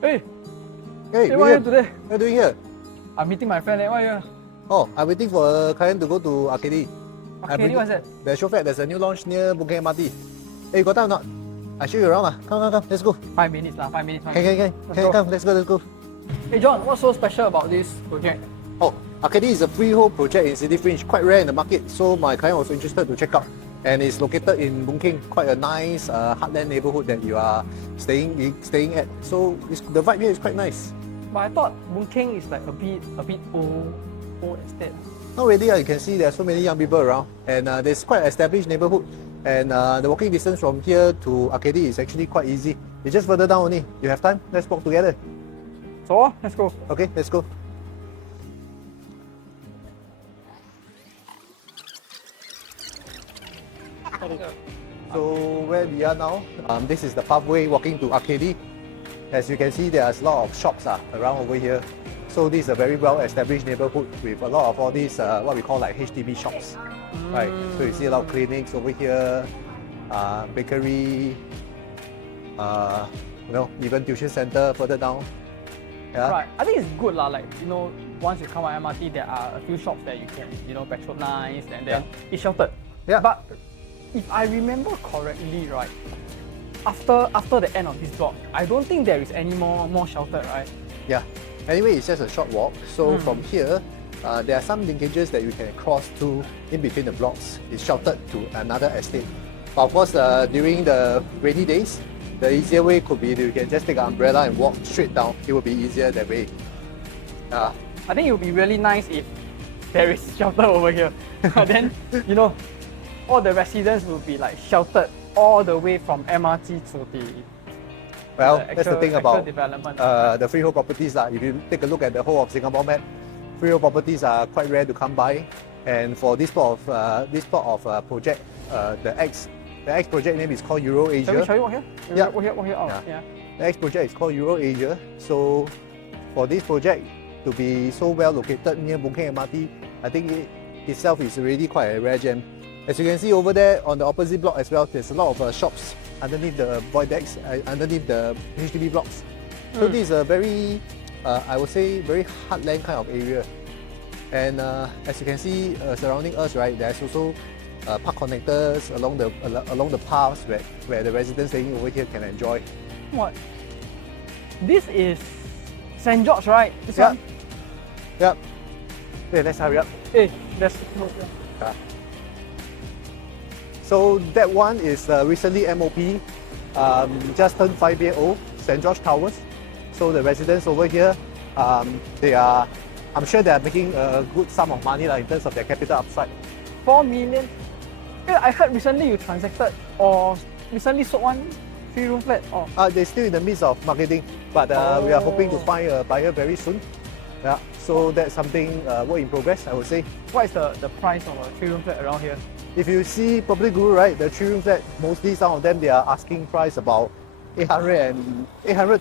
Hey, Hey, what are you William, today? what are you doing here? I'm meeting my friend. Why are you? Oh, I'm waiting for a client to go to ARCADY. ARCADY, what's that? The show flat, there's a new launch near Boon Keng MRT. Hey, you got time or not? I show you around. Come, let's go. 5 minutes lah, 5 minutes. Come, let's go. Hey John, what's so special about this project? Oh, ARCADY is a freehold project in City Fringe, quite rare in the market, so my client was interested to check out. And it's located in Boon Keng, quite a nice heartland neighborhood that you are staying at. So the vibe here is quite nice. But I thought Boon Keng is like a bit old estate. Not really, you can see there's so many young people around, and there's quite an established neighborhood. And the walking distance from here to ARCADY is actually quite easy. It's just further down only. You have time? Let's walk together. So, let's go. Okay, let's go. So where we are now, this is the pathway walking to ARCADY. As you can see, there's a lot of shops around over here. So this is a very well-established neighborhood with a lot of all these what we call like HDB shops, right? So you see a lot of clinics over here, bakery, even tuition center further down. Yeah. Right, I think it's good lah. Like once you come on MRT, there are a few shops that you can patronize, and then it's sheltered. Yeah. But if I remember correctly, right, after the end of this block, I don't think there is any more sheltered, right? Yeah. Anyway, it's just a short walk. So from here, there are some linkages that you can cross to in between the blocks. It's sheltered to another estate. But of course, during the rainy days, the easier way could be you can just take an umbrella and walk straight down. It will be easier that way. I think it would be really nice if there is shelter over here. Then, all the residents will be like sheltered all the way from MRT to the that's the thing about development. The freehold properties. If you take a look at the whole of Singapore map, freehold properties are quite rare to come by. And for this plot of project, the X project name is called Euro Asia. Shall we walk here? Yeah. Walk here. Oh, yeah. The X project is called Euro Asia. So for this project to be so well located near Boon Keng MRT, I think it itself is really quite a rare gem. As you can see over there on the opposite block as well, there's a lot of shops underneath the void decks, underneath the HDB blocks. So this is a very, I would say, very heartland kind of area. And as you can see surrounding us, right, there's also park connectors along the paths where the residents staying over here can enjoy. What? This is St. George, right? This one? Yep. Okay, let's hurry up. Hey, let's move. So that one is recently MOP, just turned 5-year-old, St. George Towers. So the residents over here, I'm sure they are making a good sum of money in terms of their capital upside. 4 million? Yeah, I heard recently you transacted or recently sold one 3-room flat. They're still in the midst of marketing, but we are hoping to find a buyer very soon. Yeah, so that's something work in progress, I would say. What is the price of a 3-room flat around here? If you see Property Guru, right, the 3-room flat, mostly some of them, they are asking price about 800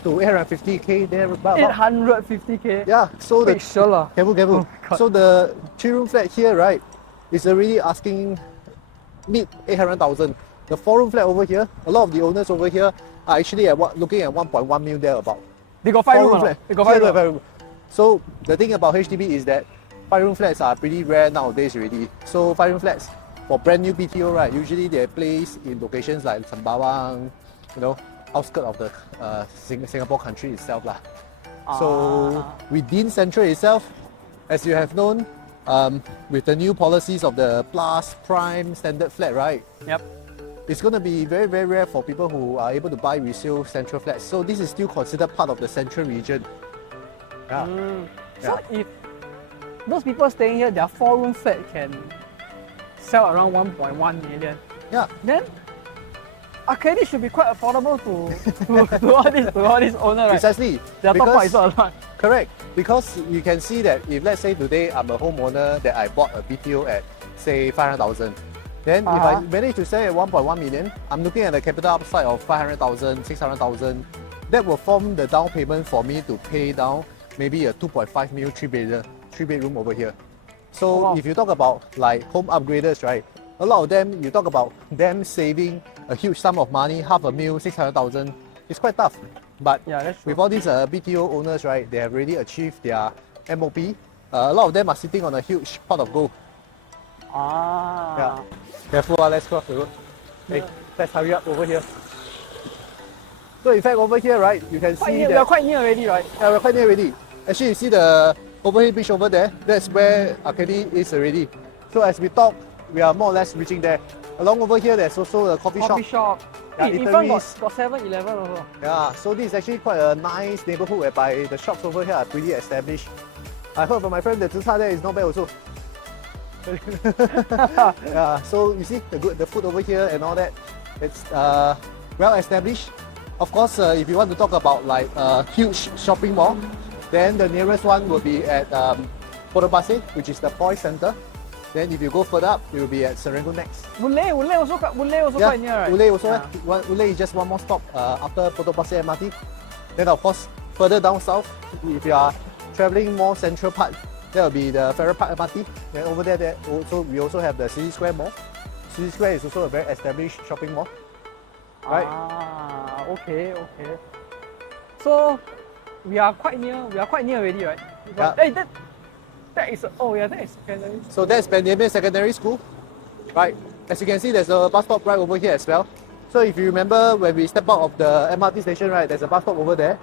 to 850k there. 850k? Yeah, so the sure. Careful. So the 3-room flat here, right, is already asking mid 800,000. The 4-room flat over here, a lot of the owners over here are actually looking at 1.1 mil there about. They got 5-room flat. They got 5-room. So the thing about HDB is that 5-room flats are pretty rare nowadays already. So 5-room flats for brand new BTO, right, usually they're placed in locations like Sembawang, outskirts of the Singapore country itself lah. So within Central itself, as you have known, with the new policies of the Plus, Prime, Standard flat, right? Yep. It's going to be very, very rare for people who are able to buy resale Central flats. So this is still considered part of the Central region. Yeah. So if those people staying here, their 4-room flat can sell around 1.1 million. Yeah. Then ARCADY should be quite affordable to all these owners, right? Precisely. Their top up is not a lot. Correct. Because you can see that if let's say today I'm a homeowner that I bought a BTO at say 500,000. Then if I manage to sell at 1.1 million, I'm looking at a capital upside of 500,000, 600,000. That will form the down payment for me to pay down maybe a 2.5 mil 3-bedroom over here. So if you talk about like home upgraders, right, a lot of them, you talk about them saving a huge sum of money, 500,000, 600,000, it's quite tough. But Yeah, that's true. with all these BTO owners, right, they have really achieved their MOP. A lot of them are sitting on a huge pot of gold. Ah. Yeah. Careful, let's cross the road. Hey, let's hurry up over here. So in fact, over here, right, you can Quite see near, that we are quite near already, right? yeah, we're quite near already. Actually, you see the overhead bridge over there? That's where ARCADY is already. So as we talk, we are more or less reaching there. Along over here, there's also a coffee shop. Yeah, In front eateries. got 7-Eleven also. Yeah, so this is actually quite a nice neighborhood whereby the shops over here are pretty established. I heard from my friend that zi there is not bad also. Yeah, so you see the food over here and all that, it's well established. Of course, if you want to talk about like a huge shopping mall, then the nearest one will be at Potong Pasir, which is the Point Center. Then if you go further up, it will be at Serangoon next. Woodleigh also quite near, right? Woodleigh also. Yeah. Woodleigh is just one more stop after Potong Pasir MRT. Then of course, further down south, if you are traveling more central part, that will be the Farrer Park MRT. Then over there, we also have the City Square Mall. City Square is also a very established shopping mall. Right? Ah, okay. So we are quite near already, right? Yeah. Hey, that is secondary. So that's Benjamin Secondary School, right? As you can see, there's a bus stop right over here as well. So if you remember when we step out of the MRT station, right, there's a bus stop over there.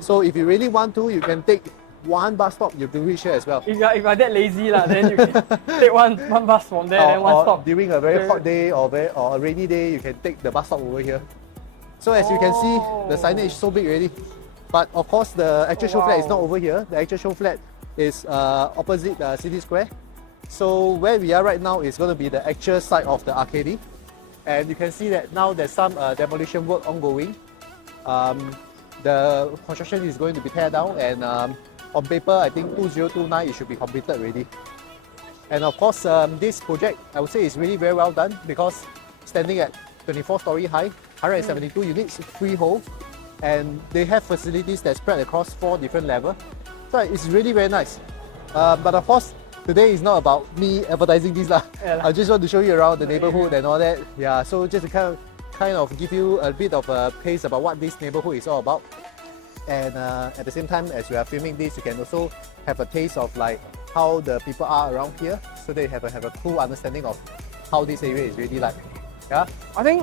So if you really want to, you can take one bus stop, you can reach here as well. If you're that lazy, then you can take one bus from there, then one stop. During a very hot day or a rainy day, you can take the bus stop over here. So as you can see, the signage is so big already. But of course, the actual show flat is not over here. The actual show flat is opposite the City Square. So where we are right now is going to be the actual site of the ARCADY. And you can see that now there's some demolition work ongoing. The construction is going to be tear down, and on paper, I think 2029 it should be completed already. And of course, this project, I would say, is really very well done because standing at 24-story high, 172 units, freehold, and they have facilities that spread across 4 different levels. So it's really very nice. But of course, today is not about me advertising this lah. Yeah. I just want to show you around the neighborhood and all that. Yeah, so just to kind of give you a bit of a taste about what this neighborhood is all about. And at the same time, as we are filming this, you can also have a taste of like how the people are around here, so they have a cool understanding of how this area is really like. Yeah. I think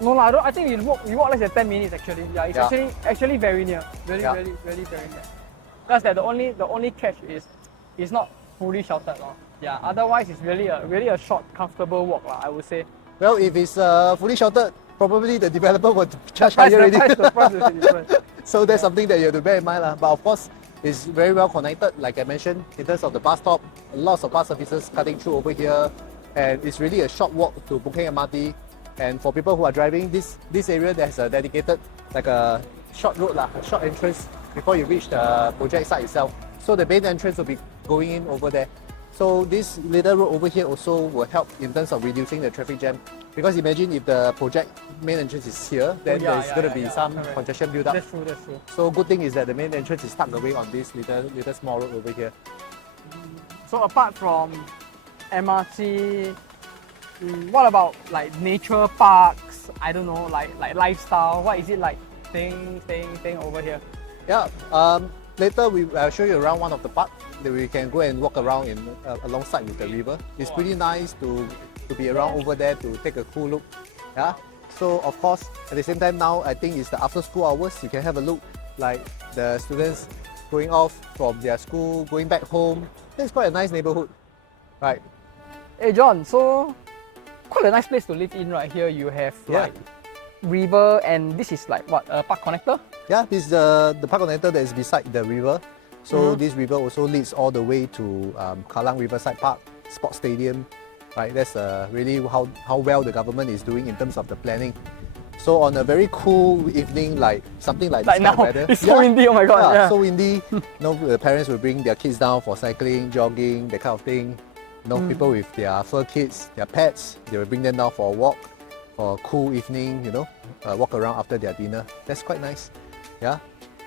I think we walk less than 10 minutes actually. Yeah, it's actually very near. Really very near. Just that the only catch is it's not fully sheltered. Yeah. Otherwise it's really a short, comfortable walk, I would say. Well, if it's fully sheltered, probably the developer would charge higher already. The price will be different. So that's something that you have to bear in mind. But of course, it's very well connected, like I mentioned, in terms of the bus stop, lots of bus services cutting through over here, and it's really a short walk to Boon Keng MRT. And for people who are driving, this area, there's a dedicated, like a short road, a short entrance before you reach the project site itself. So the main entrance will be going in over there. So this little road over here also will help in terms of reducing the traffic jam. Because imagine if the project main entrance is here, then there's going to be some congestion build up. That's true. So good thing is that the main entrance is tucked away on this little small road over here. So apart from MRT, what about like nature parks? I don't know, like lifestyle. What is it like staying over here? Yeah. Later I'll show you around one of the parks that we can go and walk around in alongside with the river. It's pretty nice to be around over there to take a cool look. Yeah. So of course, at the same time now, I think it's the after school hours. You can have a look, like the students going off from their school, going back home. It's quite a nice neighborhood, right? Hey John, so quite a nice place to live in right here. You have like river, and this is like what, a park connector? Yeah, this is the park connector that is beside the river. So this river also leads all the way to Kallang Riverside Park, Sports Stadium. Right, that's really how well the government is doing in terms of the planning. So on a very cool evening, like something like this kind of weather, it's so windy. Oh my god! Yeah, so windy. The parents will bring their kids down for cycling, jogging, that kind of thing. People with their fur kids, their pets, they will bring them down for a walk, for a cool evening. Walk around after their dinner. That's quite nice. Yeah,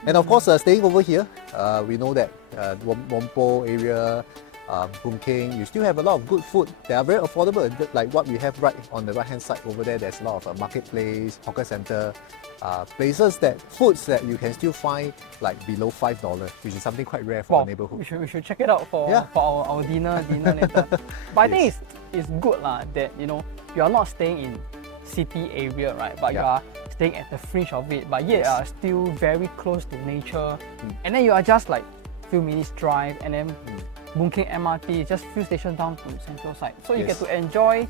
and of course, staying over here, we know that Wompo area, Boon Keng, you still have a lot of good food. They are very affordable, like what we have right on the right hand side over there. There's a lot of marketplace, hawker center, places foods that you can still find like below $5, which is something quite rare for our neighborhood. We should check it out for our dinner later. But I think it's good that you are not staying in city area, right? But you are staying at the fringe of it, but yet are still very close to nature. And then you are just like few minutes drive, and then Boon Keng MRT, just few stations down to central side. So you get to enjoy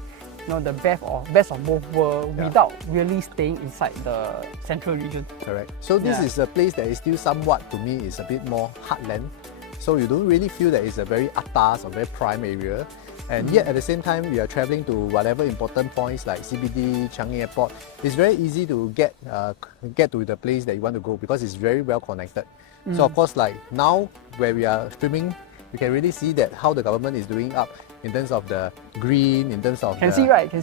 the best of both worlds without really staying inside the central region. Correct. So this is a place that is still somewhat, to me, is a bit more heartland. So you don't really feel that it's a very atas or very prime area. And yet at the same time, we are traveling to whatever important points like CBD, Changi Airport. It's very easy to get to the place that you want to go because it's very well connected. So of course, like now where we are streaming, you can really see that how the government is doing up in terms of the green, in terms of Can see right. in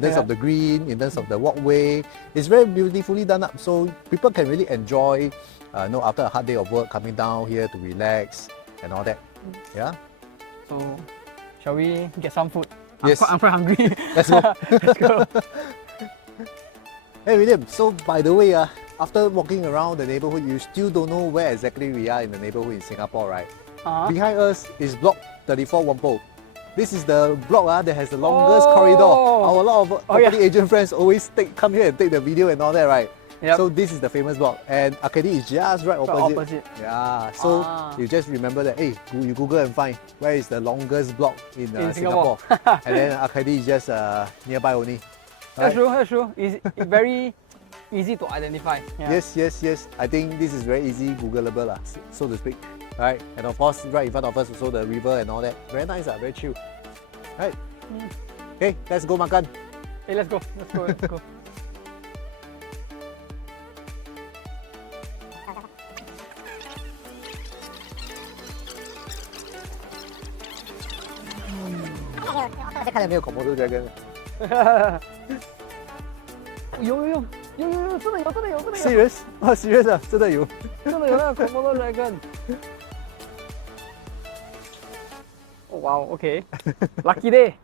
terms of the green, in terms of the walkway. It's very beautifully done up. So people can really enjoy, after a hard day of work, coming down here to relax and all that. Yeah. So, shall we get some food? Yes. I'm quite hungry. Let's go. Let's go. Hey William, so by the way, after walking around the neighborhood, you still don't know where exactly we are in the neighborhood in Singapore, right? Behind us is block 34 Whampoa. This is the block that has the longest corridor. Our lot of property agent friends always come here and take the video and all that, right? Yep. So this is the famous block, and ARCADY is just right opposite. Yeah, so you just remember that, hey, you Google and find where is the longest block in Singapore. And then ARCADY is just nearby only. Right? That's true. It's very easy to identify. Yeah. Yes. I think this is very easy Googleable, so to speak. Right? And of course, right in front of us also the river and all that. Very nice, very chill. Right? Okay, let's go makan. Hey, let's go. Komodo dragon. 有，真的有。Serious? Serious 啊，真的有。真的有那个 Komodo dragon。Wow, okay. Lucky day.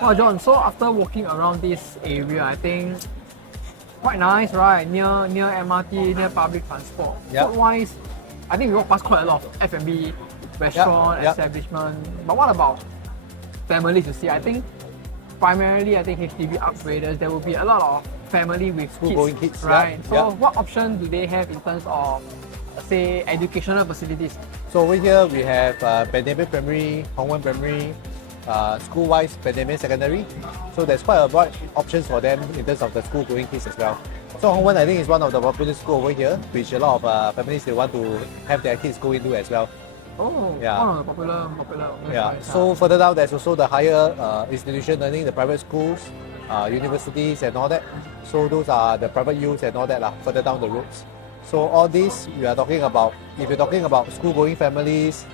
Wow, John, so after walking around this area, I think quite nice, right? Near MRT, near public transport. Yep. Food-wise, I think we walk past quite a lot of F&B, restaurant, establishment. But what about families, you see? I think primarily, HDB upgraders, there will be a lot of family with school-going kids, right? So what option do they have in terms of, say, educational facilities? So over here, we have Benjamin Primary, Hongwen Primary, school-wise, Benjamin Secondary. So there's quite a broad options for them in terms of the school-going kids as well. So Hongwen, I think, is one of the popular school over here, which a lot of families, they want to have their kids go into as well. Oh, yeah. One of the popular. Yeah. So further down, there's also the higher institution learning, the private schools, universities and all that. So those are the private youths and all that further down the roads. So all this, we are talking about, if you're talking about school-going families,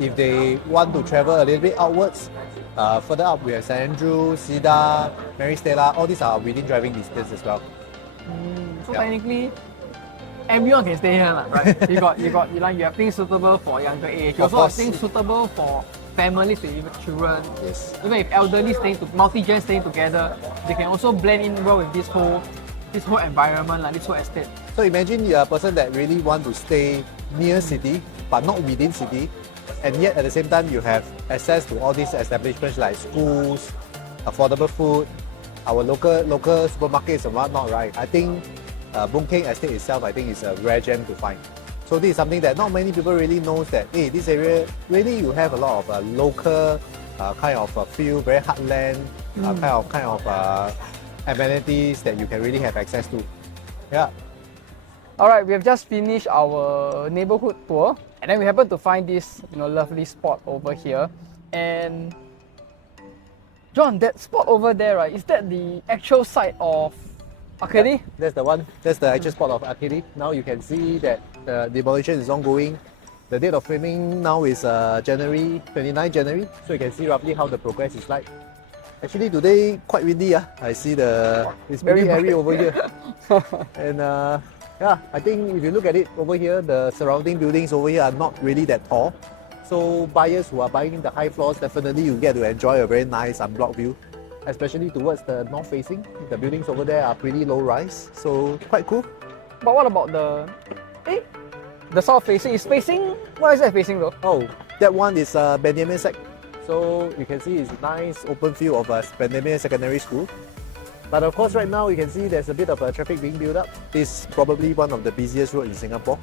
if they want to travel a little bit outwards, further up we have St. Andrew, Cedar, Mary Stella, all these are within driving distance as well. So technically, everyone can stay here, right? You have things suitable for younger age. You also have things suitable for families with children. Yes. Even if elderly multi-gen staying together, they can also blend in well with this whole environment, this whole estate. So imagine you're a person that really want to stay near city, but not within city. And yet at the same time, you have access to all these establishments like schools, affordable food, our local supermarkets and whatnot, right? I think Boon Keng estate itself, I think, is a rare gem to find. So this is something that not many people really knows that, hey, this area, really you have a lot of local kind of feel, very heartland, kind of amenities that you can really have access to. Yeah. All right, we have just finished our neighborhood tour, and then we happen to find this, lovely spot over here. And John, that spot over there, right? Is that the actual site of ARCADY? Yeah, that's the one. That's the actual spot of ARCADY. Now you can see that the demolition is ongoing. The date of filming now is January 29 January. So you can see roughly how the progress is like. Actually today quite windy. I see it's very airy over here. And yeah, I think if you look at it over here, the surrounding buildings over here are not really that tall. So buyers who are buying the high floors, definitely you get to enjoy a very nice unblocked view, especially towards the north facing. The buildings over there are pretty low rise, so quite cool. But what about the south facing? Is facing, what is that facing though? Oh, that one is Benjamin Sec. So you can see it's a nice open view of Benjamin Secondary School. But of course right now you can see there's a bit of traffic being built up. It's probably one of the busiest roads in Singapore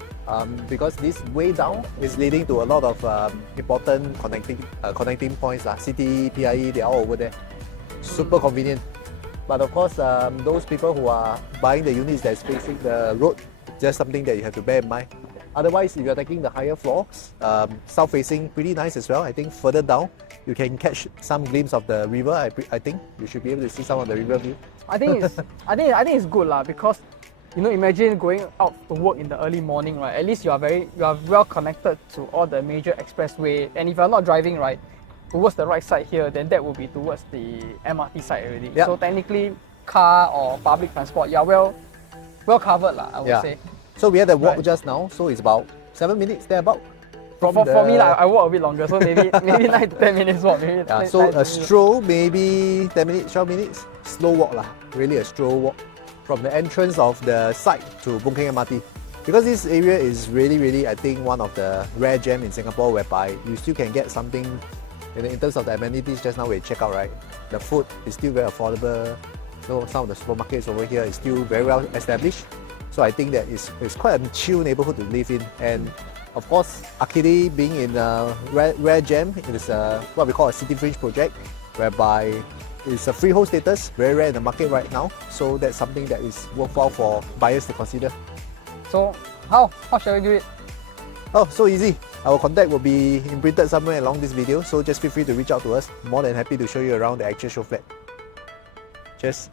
because this way down is leading to a lot of important connecting points. City, PIE, they are all over there. Super convenient. But of course those people who are buying the units that's facing the road, just something that you have to bear in mind. Otherwise, if you're taking the higher floors, south facing, pretty nice as well. I think further down, you can catch some glimpse of the river. I think you should be able to see some of the river view. I think it's good because imagine going out to work in the early morning, right? At least you are well connected to all the major expressway, and if you're not driving right towards the right side here, then that will be towards the MRT side already. Yep. So technically, car or public transport, you are well covered, I would say. So we had a walk just now, so it's about 7 minutes thereabout. For me, I walk a bit longer, so maybe 9 to 10 minutes walk. Maybe so a stroll, maybe 10 minutes, 12 minutes. Slow walk lah, really a stroll walk from the entrance of the site to Boon Keng MRT. Because this area is really, I think, one of the rare gems in Singapore whereby you still can get something in terms of the amenities. Just now we check out, right? The food is still very affordable. So some of the supermarkets over here is still very well established. So I think that it's quite a chill neighborhood to live in. And of course, ARCADY being in a rare gem, it is what we call a city fringe project, whereby it's a freehold status, very rare in the market right now. So that's something that is worthwhile for buyers to consider. So how shall we do it? Oh, so easy. Our contact will be imprinted somewhere along this video. So just feel free to reach out to us. More than happy to show you around the actual show flat. Cheers.